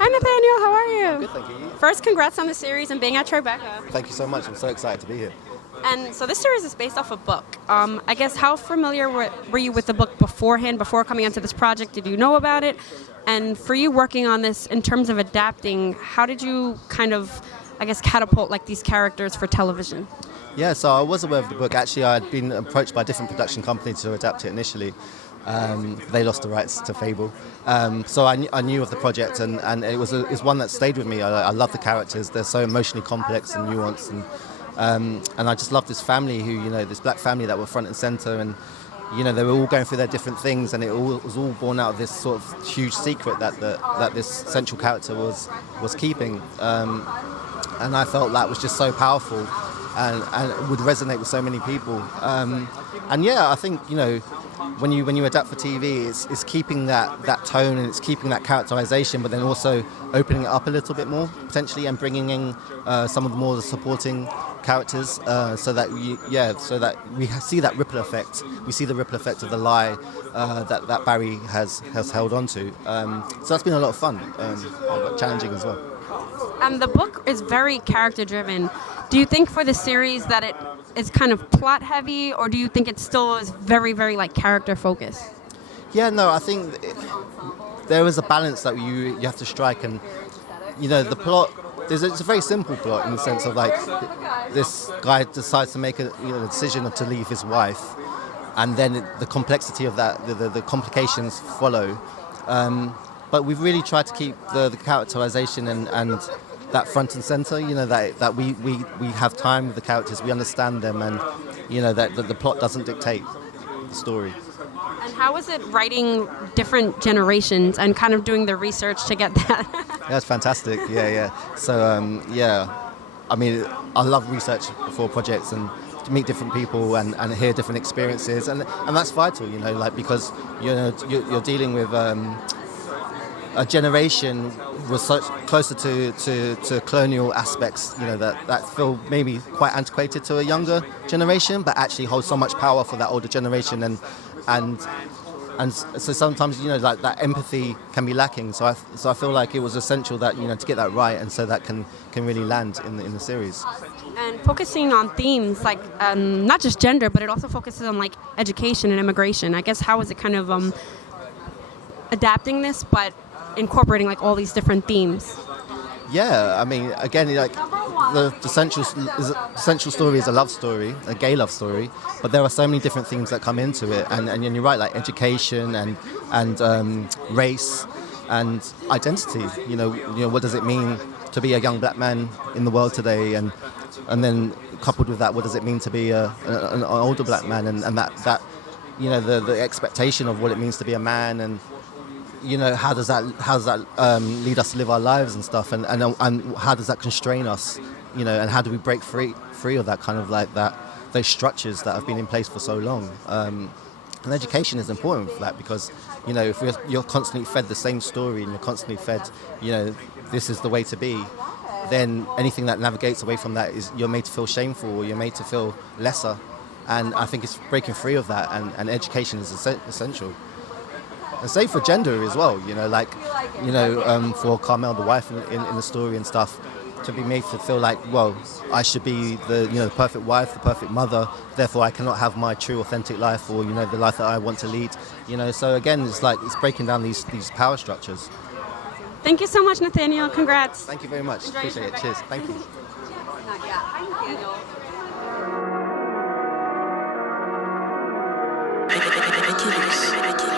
Hi Nathaniel, how are you? Good, thank you. First, congrats on the series and being at Tribeca. Thank you so much. I'm so excited to be here. And so this series is based off a book. I guess how familiar were you with the book beforehand, before coming onto this project? Did you know about it? And for you working on this in terms of adapting, how did you kind of, I guess, catapult like these characters for television? Yeah, so I was aware of the book. Actually, I had been approached by a different production company to adapt it initially. They lost the rights to Fable. So I knew of the project, and it's one that stayed with me. I love the characters. They're so emotionally complex and nuanced. And I just love this family this black family that were front and center, and they were all going through their different things, and it was all born out of this sort of huge secret that this central character was keeping. And I felt that was just so powerful and would resonate with so many people. And yeah, I think when you adapt for TV, it's keeping that tone and it's keeping that characterization, but then also opening it up a little bit more potentially and bringing in some of the more supporting characters, so that we see that ripple effect. We see the ripple effect of the lie that Barry has held on to. So that's been a lot of fun, but challenging as well. And the book is very character driven. Do you think for the series that it is kind of plot heavy, or do you think it still is very, very like character focused? Yeah, no, I think there is a balance that you have to strike, and the plot. It's a very simple plot in the sense of like this guy decides to make a decision to leave his wife, and then the complexity of that, the complications follow. But we've really tried to keep the characterization and that front and center. That we have time with the characters, we understand them, and that the plot doesn't dictate the story. And how was it writing different generations and kind of doing the research to get that? That's fantastic. Yeah. So I mean, I love research for projects and to meet different people and hear different experiences, and that's vital. Because you're dealing with a generation was such closer to colonial aspects, that feel maybe quite antiquated to a younger generation, but actually hold so much power for that older generation, and so sometimes like that empathy can be lacking. So I feel like it was essential that to get that right, and so that can really land in the series. And focusing on themes like not just gender, but it also focuses on like education and immigration. I guess how is it kind of adapting this, but incorporating like all these different themes? Yeah, I mean, again, like the central story is a love story, a gay love story, but there are so many different themes that come into it, and you're right, like education and race and identity. What does it mean to be a young black man in the world today, and then coupled with that, what does it mean to be an older black man, and that the expectation of what it means to be a man, and how does that lead us to live our lives and stuff, and how does that constrain us, and how do we break free of that kind of like those structures that have been in place for so long. And education is important for that, because if you're constantly fed the same story and you're constantly fed this is the way to be, then anything that navigates away from that is you're made to feel shameful, or you're made to feel lesser. And I think it's breaking free of that, and education is essential. And same for gender as well, for Carmel, the wife in the story and stuff, to be made to feel like, well, I should be the perfect wife, the perfect mother, therefore I cannot have my true authentic life, or the life that I want to lead. So again, it's breaking down these power structures. Thank you so much, Nathaniel. Congrats. Thank you very much. Appreciate it. Cheers. Thank you. Ridiculous.